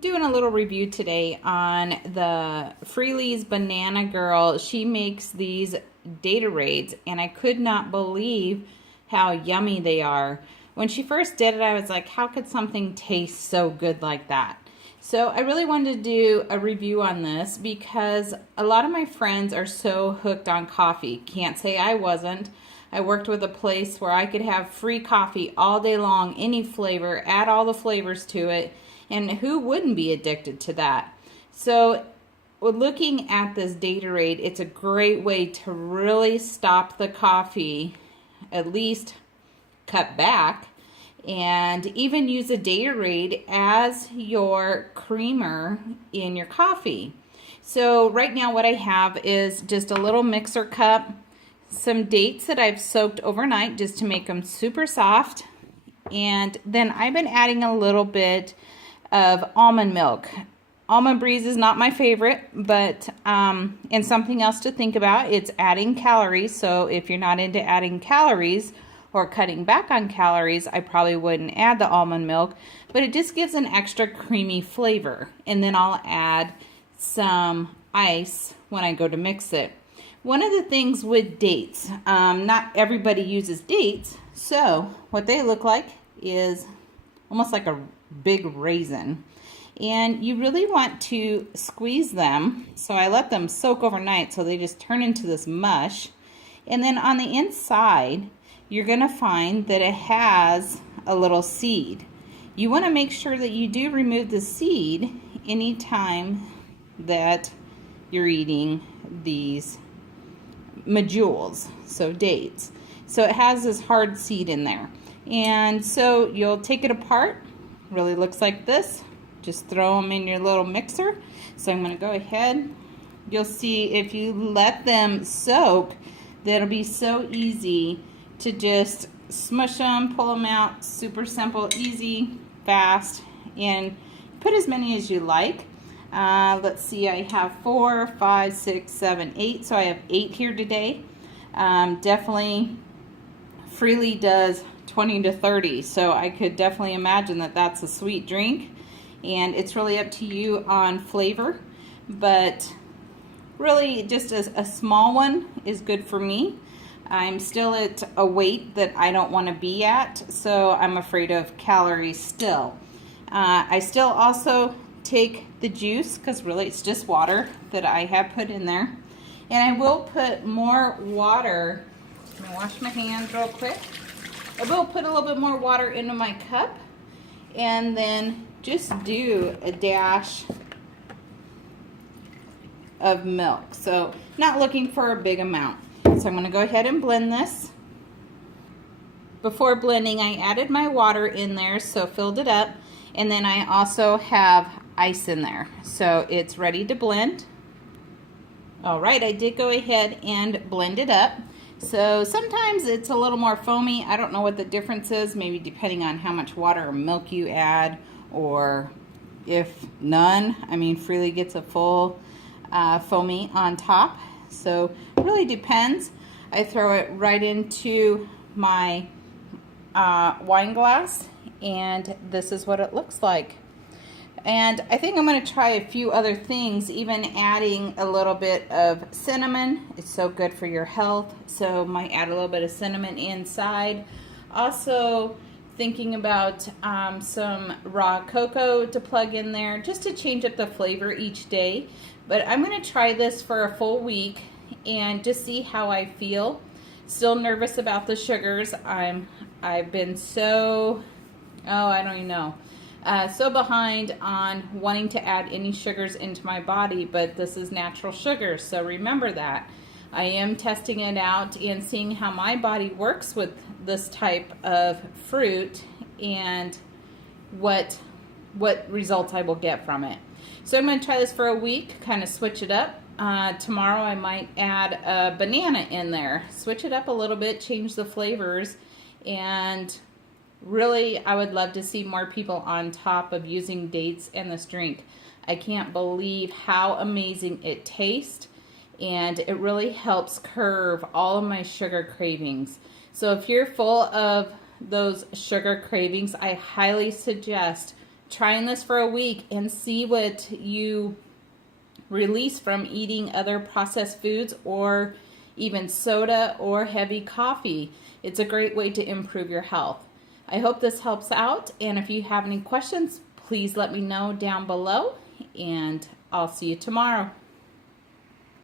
doing a little review today on the Freely's Banana Girl. She makes these Daterades, and I could not believe how yummy they are. When she first did it, I was like, how could something taste so good like that? So I really wanted to do a review on this because a lot of my friends are so hooked on coffee. Can't say I wasn't. I worked with a place where I could have free coffee all day long, any flavor, add all the flavors to it, and who wouldn't be addicted to that? So looking at this Daterade, it's a great way to really stop the coffee, at least cut back, and even use a Daterade as your creamer in your coffee. So right now what I have is just a little mixer cup, some dates that I've soaked overnight just to make them super soft, and then I've been adding a little bit of almond milk. Almond breeze is not my favorite, but and something else to think about, it's adding calories. So if you're not into adding calories or cutting back on calories, I probably wouldn't add the almond milk, but it just gives an extra creamy flavor. And then I'll add some ice when I go to mix it. One of the things with dates, not everybody uses dates, so what they look like is almost like a big raisin, and you really want to squeeze them. So I let them soak overnight so they just turn into this mush, and then on the inside you're gonna find that it has a little seed. You want to make sure that you do remove the seed anytime that you're eating these medules, so dates. So it has this hard seed in there, and so you'll take it apart. Really looks like this. Just throw them in your little mixer. So I'm going to go ahead. You'll see if you let them soak, that'll be so easy to just smush them, pull them out. Super simple, easy, fast, and put as many as you like. Let's see, I have 4, 5, 6, 7, 8. So I have 8 here today. Definitely Freely does 20 to 30, so I could definitely imagine that that's a sweet drink, and it's really up to you on flavor, but really just a small one is good for me. I'm still at a weight that I don't want to be at, so I'm afraid of calories still. I still also take the juice because really it's just water that I have put in there, and I will put more water. I'm going to wash my hands real quick. I will put a little bit more water into my cup, and then just do a dash of milk. So not looking for a big amount. So I'm going to go ahead and blend this. Before blending, I added my water in there, so filled it up, and then I also have ice in there. So it's ready to blend. All right, I did go ahead and blend it up. So sometimes it's a little more foamy. I don't know what the difference is, maybe depending on how much water or milk you add, or if none. I mean, Freely gets a full foamy on top. So it really depends. I throw it right into my wine glass, and this is what it looks like. And I think I'm going to try a few other things, even adding a little bit of cinnamon. It's so good for your health, so might add a little bit of cinnamon inside. Also thinking about some raw cocoa to plug in there, just to change up the flavor each day. But I'm going to try this for a full week and just see how I feel. Still nervous about the sugars. I've been so, I don't even know. So behind on wanting to add any sugars into my body, but this is natural sugar, so remember that. I am testing it out and seeing how my body works with this type of fruit and what results I will get from it. So I'm going to try this for a week, kind of switch it up. Tomorrow I might add a banana in there, switch it up a little bit, change the flavors, and really, I would love to see more people on top of using dates in this drink. I can't believe how amazing it tastes, and it really helps curb all of my sugar cravings. So if you're full of those sugar cravings, I highly suggest trying this for a week and see what you release from eating other processed foods or even soda or heavy coffee. It's a great way to improve your health. I hope this helps out, and if you have any questions, please let me know down below, and I'll see you tomorrow.